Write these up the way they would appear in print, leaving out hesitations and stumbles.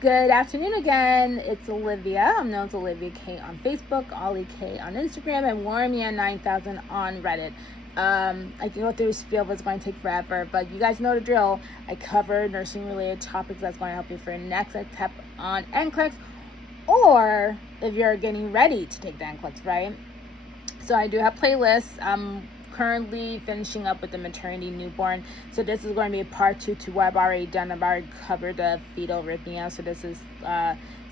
Good afternoon again. It's Olivia. I'm known as Olivia K on Facebook, Ollie K on Instagram, and Warmia9000 on Reddit. I can go through this spiel, but it's going to take forever. But you guys know the drill. I cover nursing-related topics that's going to help you for your next step on nclex, or if you're getting ready to take the nclex, right? So I do have playlists. I'm currently finishing up with the maternity newborn. So this is going to be a part 2 to what I've already done. I've already covered the fetal arrhythmia. So this is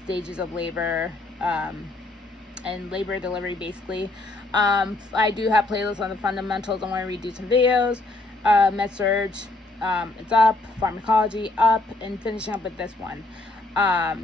stages of labor and labor delivery, basically. I do have playlists on the fundamentals. I want to redo some videos. Med-surg, it's up. Pharmacology, up. And finishing up with this one.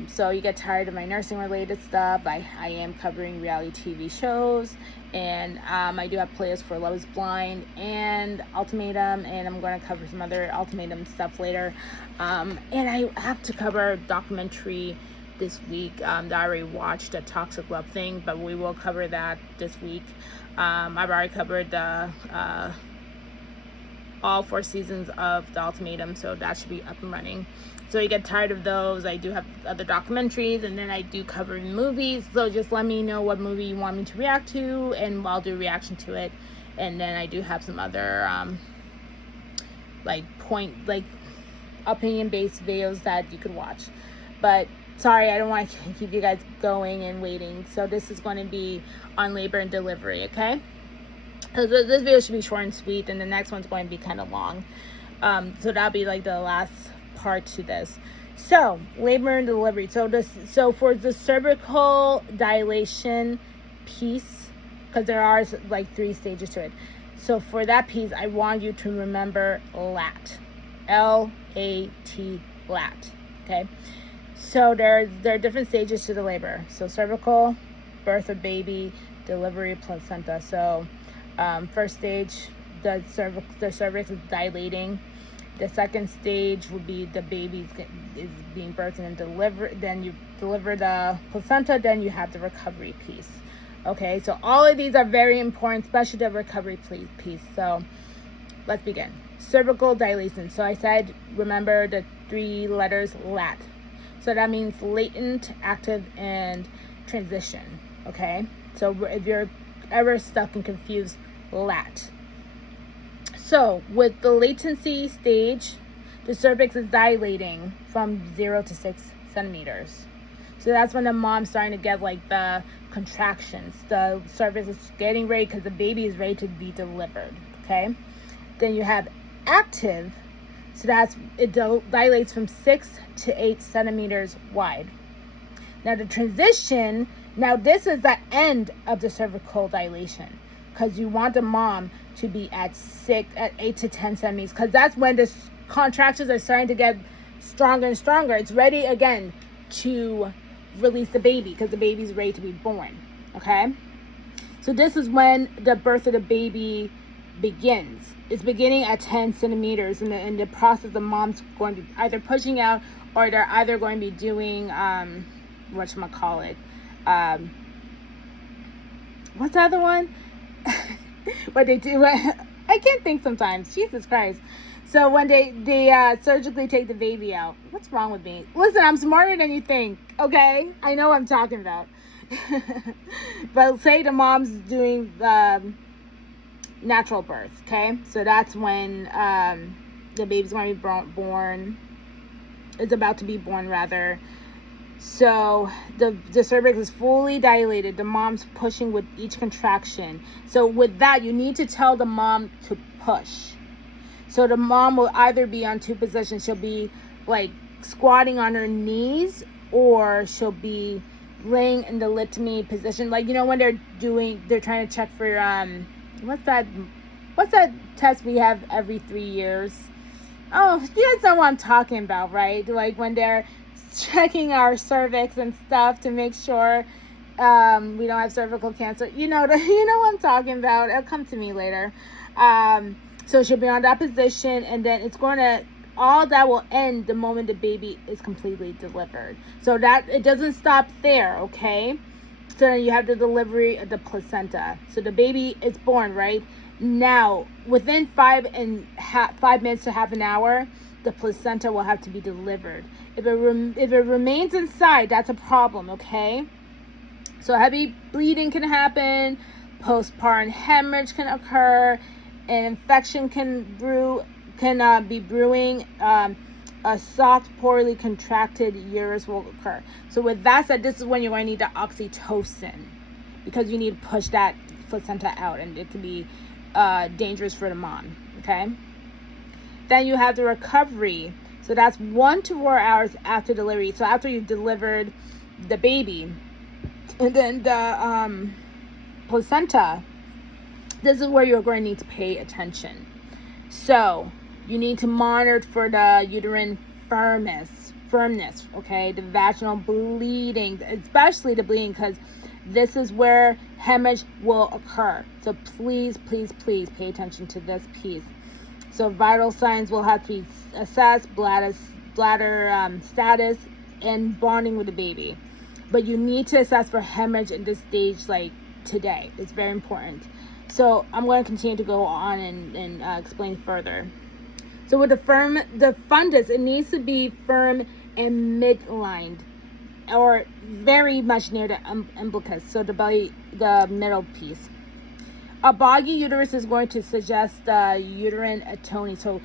So you get tired of my nursing related stuff. I am covering reality TV shows, and I do have playlists for Love is Blind and Ultimatum, and I'm going to cover some other Ultimatum stuff later. And I have to cover a documentary this week that I already watched, a Toxic Love thing, but we will cover that this week. I've already covered the all 4 seasons of the Ultimatum, so that should be up and running. So you get tired of those, I do have other documentaries, and then I do cover movies. So just let me know what movie you want me to react to, and I'll do a reaction to it. And then I do have some other opinion-based videos that you could watch. But sorry, I don't want to keep you guys going and waiting. So this is going to be on labor and delivery, okay? So this video should be short and sweet, and the next one's going to be kind of long. So that'll be like the last part to this. So labor and delivery. So for the cervical dilation piece, because there are like 3 stages to it. So for that piece, I want you to remember LAT, L-A-T, LAT. Okay. So there are different stages to the labor. So cervical, birth of baby, delivery, placenta. So first stage, the cervix is dilating. The second stage would be the baby is being birthed and delivered. Then you deliver the placenta. Then you have the recovery piece. Okay, so all of these are very important, especially the recovery piece. So let's begin. Cervical dilation. So I said, remember the 3 letters LAT. So that means latent, active, and transition. Okay, so if you're ever stuck and confused, LAT. So with the latency stage, the cervix is dilating from 0 to 6 centimeters. So that's when the mom's starting to get like the contractions. The cervix is getting ready because the baby is ready to be delivered. Okay. Then you have active. So it dilates from 6 to 8 centimeters wide. Now the transition. Now this is the end of the cervical dilation, because you want the mom to be at 8 to 10 centimeters, because that's when the contractions are starting to get stronger and stronger. It's ready again to release the baby, because the baby's ready to be born. Okay, so this is when the birth of the baby begins. It's beginning at 10 centimeters, and in the process, the mom's going to either pushing out, or they're either going to be doing whatchamacallit, what's the other one? What they do, I can't think sometimes. Jesus Christ. So when they surgically take the baby out. What's wrong with me? Listen, I'm smarter than you think, okay? I know what I'm talking about. But say the mom's doing natural birth, okay? So that's when the baby's going to be born. It's about to be born, rather. So the cervix is fully dilated. The mom's pushing with each contraction. So with that, you need to tell the mom to push. So the mom will either be on 2 positions. She'll be like squatting on her knees, or she'll be laying in the litany position. Like, you know, when they're trying to check for what's that test we have every 3 years? Oh, you guys know what I'm talking about, right? Like when they're checking our cervix and stuff to make sure we don't have cervical cancer. You know what I'm talking about. It'll come to me later. So she'll be on that position, and then all that will end the moment the baby is completely delivered. So that it doesn't stop there, okay? So then you have the delivery of the placenta. So the baby is born, right? Now, within 5 minutes to half an hour, the placenta will have to be delivered. If it remains inside, that's a problem, okay? So heavy bleeding can happen, postpartum hemorrhage can occur, an infection can be brewing, a soft, poorly contracted uterus will occur. So with that said, this is when you're going to need the oxytocin, because you need to push that placenta out, and it can be dangerous for the mom, okay? Then you have the recovery. So that's 1 to 4 hours after delivery. So after you've delivered the baby, and then the placenta, this is where you're going to need to pay attention. So you need to monitor for the uterine firmness, okay? The vaginal bleeding, especially the bleeding, because this is where hemorrhage will occur. So please, please, please pay attention to this piece. So vital signs will have to be assessed, bladder status, and bonding with the baby. But you need to assess for hemorrhage in this stage, like today. It's very important. So I'm going to continue to go on and explain further. So with the fundus, it needs to be firm and midlined, or very much near the umbilicus, so the belly, the middle piece. A boggy uterus is going to suggest uterine atony. So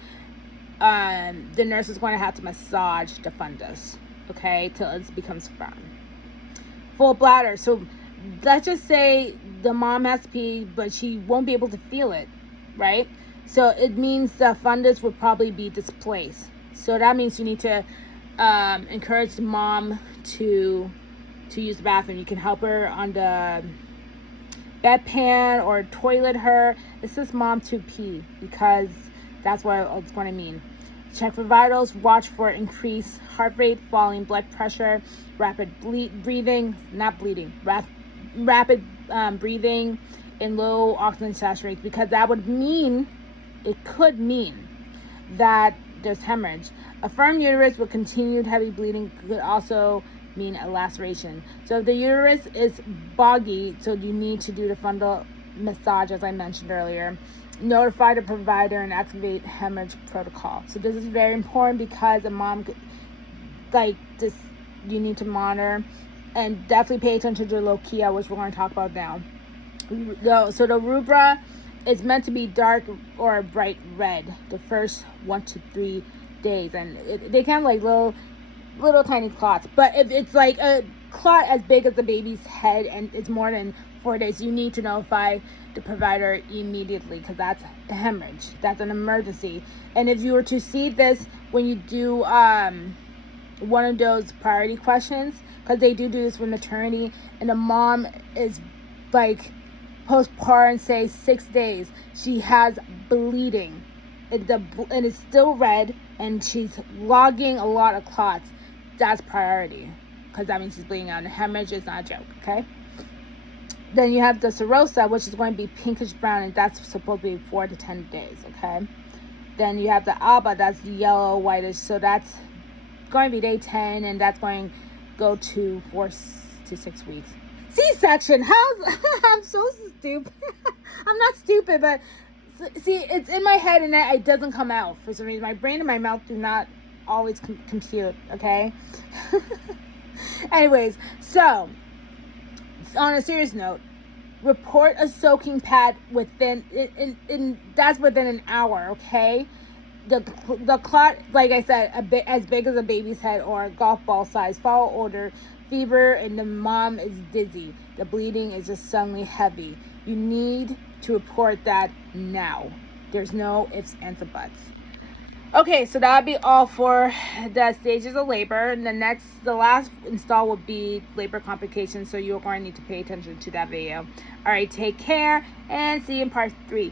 the nurse is going to have to massage the fundus, okay, till it becomes firm. Full bladder. So let's just say the mom has to pee, but she won't be able to feel it, right? So it means the fundus would probably be displaced. So that means you need to encourage the mom to use the bathroom. You can help her on the bedpan or toilet her. Assist mom to pee, because that's what it's going to mean. Check for vitals. Watch for increased heart rate, falling blood pressure, rapid breathing, rapid breathing, and low oxygen saturation, because that would mean, it could mean that there's hemorrhage. A firm uterus with continued heavy bleeding could also mean a laceration. So if the uterus is boggy, so you need to do the fundal massage, as I mentioned earlier. Notify the provider and activate hemorrhage protocol. So this is very important, because a mom, like this, you need to monitor, and definitely pay attention to the lochia, which we're going to talk about now. So the rubra is meant to be dark or bright red the first 1 to 3 days, and they can like little tiny clots. But if it's like a clot as big as the baby's head and it's more than 4 days, you need to notify the provider immediately, because that's a hemorrhage. That's an emergency. And if you were to see this when you do one of those priority questions, because they do this for maternity, and the mom is like postpartum, say 6 days, she has bleeding, and it's still red, and she's logging a lot of clots, that's priority, because that means she's bleeding out, and hemorrhage is not a joke, okay? Then you have the serosa, which is going to be pinkish brown, and that's supposed to be 4 to 10 days, okay? Then you have the alba, that's yellow whitish, so that's going to be day 10, and that's going to go to 4 to 6 weeks. C-section, I'm so stupid. I'm not stupid, but see, it's in my head and it doesn't come out for some reason. My brain and my mouth do not always compute, okay? Anyways, so on a serious note, report a soaking pad within that's within an hour, okay? The clot, like I said, a bit as big as a baby's head or a golf ball size, foul odor, fever, and the mom is dizzy. The bleeding is just suddenly heavy. You need to report that now. There's no ifs, ands, or buts. Okay, so that'll be all for the stages of labor. And the last install will be labor complications, so you're going to need to pay attention to that video. All right, take care, and see you in part 3.